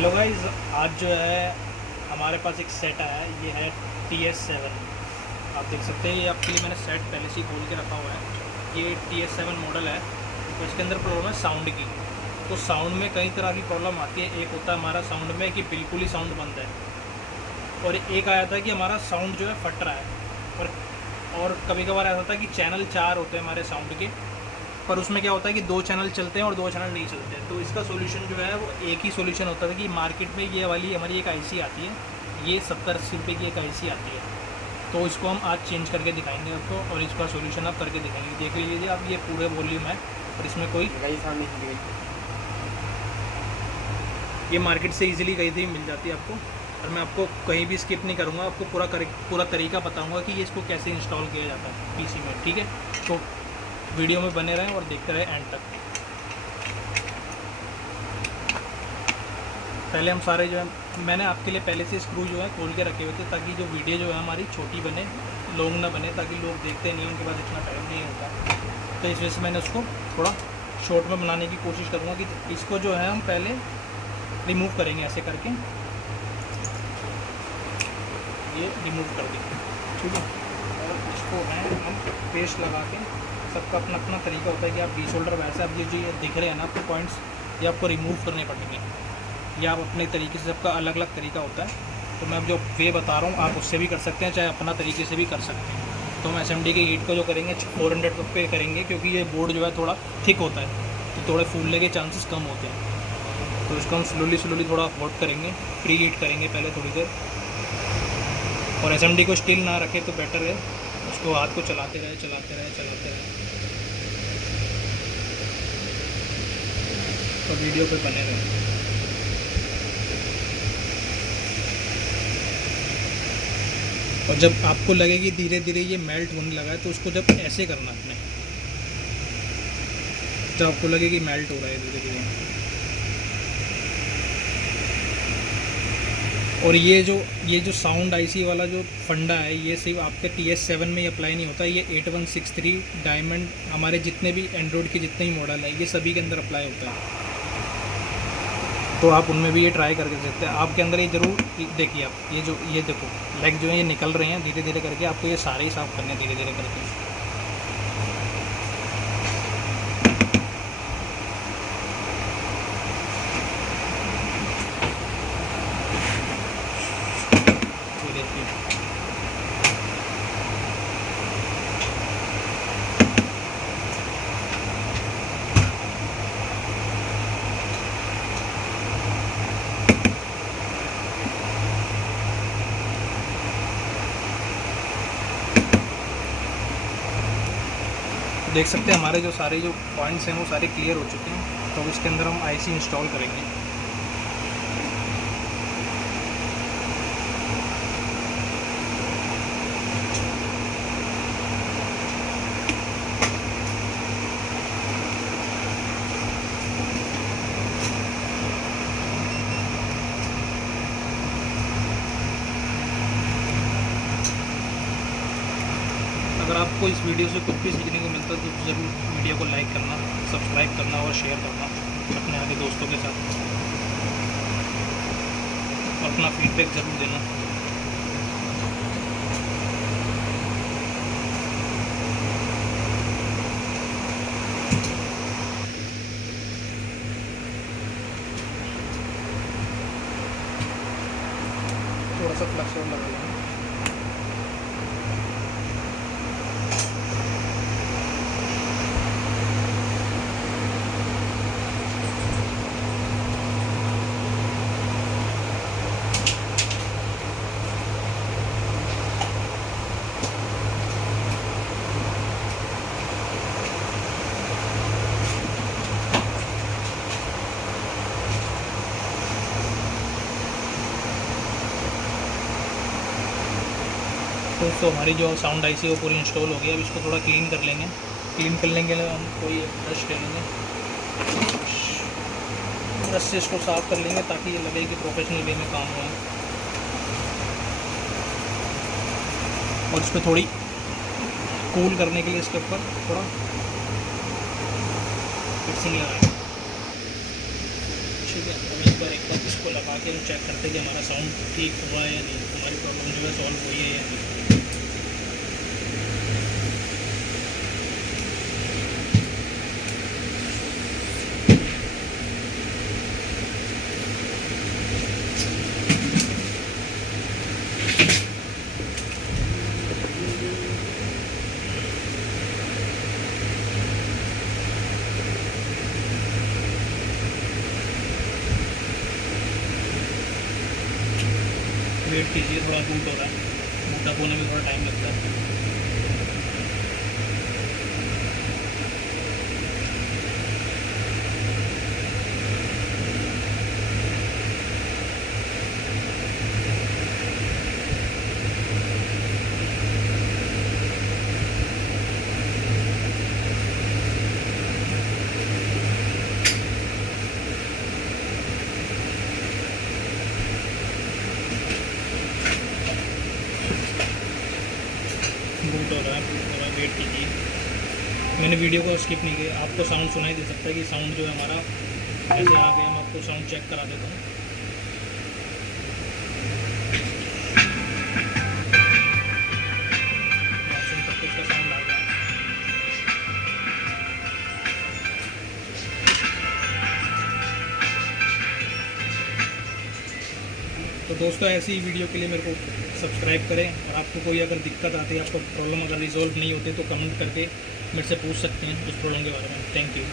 Hello guys, आज जो है हमारे पास एक सेट आया है। ये है TS7। आप देख सकते हैं, ये आपके लिए मैंने सेट पहले से ही खोल के रखा हुआ है। ये TS7 मॉडल है। तो इसके अंदर प्रॉब्लम है साउंड की। तो साउंड में कई तरह की प्रॉब्लम आती है। एक होता है हमारा साउंड में कि बिल्कुल ही साउंड बंद है, और एक आया था कि हमारा साउंड जो है फट रहा है। और कभी कभार ऐसा होता है कि चैनल 4 होते हैं हमारे साउंड के, पर उसमें क्या होता है कि 2 चैनल चलते हैं और 2 चैनल नहीं चलते हैं। तो इसका सॉल्यूशन जो है वो एक ही सॉल्यूशन होता था कि मार्केट में ये वाली हमारी एक आईसी आती है। ये 70-80 रुपये की एक आईसी आती है। तो इसको हम आज चेंज करके दिखाएंगे आपको, और इसका सॉल्यूशन आप करके दिखाएंगे। देख लीजिए आप, ये पूरे वॉल्यूम है और इसमें कोई ये मार्केट से इजीली कहीं से मिल जाती है आपको। और मैं आपको कहीं भी स्किप नहीं करूँगा, आपको पूरा तरीका बताऊँगा कि ये इसको कैसे इंस्टॉल किया जाता है पीसी में। ठीक है, तो वीडियो में बने रहें और देखते रहें एंड तक। पहले हम सारे जो है, मैंने आपके लिए पहले से स्क्रू जो है खोल के रखे हुए थे, ताकि जो वीडियो जो है हमारी छोटी बने, लॉन्ग ना बने, ताकि लोग देखते नहीं, उनके पास इतना टाइम नहीं होता। तो इस वजह से मैंने उसको थोड़ा शॉर्ट में बनाने की कोशिश करूँगा कि इसको जो है हम पहले रिमूव करेंगे ऐसे करके। ये रिमूव कर देंगे, ठीक है। और इसको है हम पेस्ट लगा के, सबका अपना अपना तरीका होता है कि आप डीशोल्डर वैसे आप ये जो ये दिख रहे हैं ना आपको पॉइंट्स, ये आपको रिमूव करने पड़ेंगे। या आप अपने तरीके से, सबका अलग अलग तरीका होता है। तो मैं अब जो वे बता रहा हूँ आप उससे भी कर सकते हैं, चाहे अपना तरीके से भी कर सकते हैं। तो हम SMD के हीट को जो करेंगे 400 पे करेंगे, क्योंकि ये बोर्ड जो है थोड़ा थिक होता है, तो थोड़े फूलने के चांसेस कम होते हैं। तो इसको हम स्लोली थोड़ा हॉट करेंगे, प्री हीट करेंगे पहले थोड़ी देर। और SMD को स्टिल ना रखें तो बेटर है, उसको हाथ को चलाते रहे। तो वीडियो पे बने रहे। और जब आपको लगे कि धीरे धीरे ये मेल्ट होने लगा है, तो उसको जब ऐसे करना आपने, जब आपको लगे कि मेल्ट हो रहा है धीरे धीरे। और ये जो साउंड आईसी वाला जो फंडा है, ये सिर्फ आपके TS7 में ही अप्लाई नहीं होता। ये 8163 डायमंड, हमारे जितने भी एंड्रॉयड के जितने ही मॉडल हैं, ये सभी के अंदर अप्लाई होता है। तो आप उनमें भी ये ट्राई करके सकते हैं। आपके अंदर ये ज़रूर देखिए, आप ये देखो लेग जो है ये निकल रहे हैं धीरे धीरे करके। आपको ये सारे ही साफ़ करने धीरे धीरे करके। देख सकते हैं हमारे जो सारे जो पॉइंट्स हैं वो सारे क्लियर हो चुके हैं। तो इसके अंदर हम आईसी इंस्टॉल करेंगे। अगर आपको इस वीडियो से कुछ भी सीखने को मिलता है तो ज़रूर वीडियो को लाइक करना, सब्सक्राइब करना और शेयर करना अपने आगे दोस्तों के साथ, और अपना फीडबैक ज़रूर देना। थोड़ा सा फ्लक्स और लगा लेंगे। तो हमारी जो साउंड आईसी वो पूरी इंस्टॉल हो गई। अब इसको थोड़ा क्लीन कर लेंगे। क्लीन करने के लिए हम कोई ब्रश ले लेंगे, ब्रश से इसको साफ़ कर लेंगे ताकि ये लगे कि प्रोफेशनल वे में काम हुआ है। और इस पर थोड़ी कूल करने के लिए इसके ऊपर थोड़ा फिक्सिंग लगाएंगे, ठीक है। बार एक बार इसको लगा के हम चेक करते हैं कि हमारा साउंड ठीक हुआ है या नहीं, हमारी प्रॉब्लम जो है सॉल्व हुई है या नहीं। वेट कीजिए, थोड़ा बूट हो रहा है, बूट अप होने में थोड़ा टाइम लगता है। बूट हो रहा है, बूट हो रहा है, वेट कीजिए। मैंने वीडियो को स्किप नहीं किया, आपको साउंड सुनाई दे सकता है कि साउंड जो है हमारा कैसे आ गया। मैं आपको साउंड चेक करा देता हूँ। आप सुन सकते हो, इसका साउंड आ गया। तो दोस्तों, ऐसी ही वीडियो के लिए मेरे को सब्सक्राइब करें, और आपको कोई अगर दिक्कत आती है, आपको प्रॉब्लम अगर रिजॉल्व नहीं होती, तो कमेंट करके मेरे से पूछ सकते हैं उस प्रॉब्लम के बारे में। Thank you.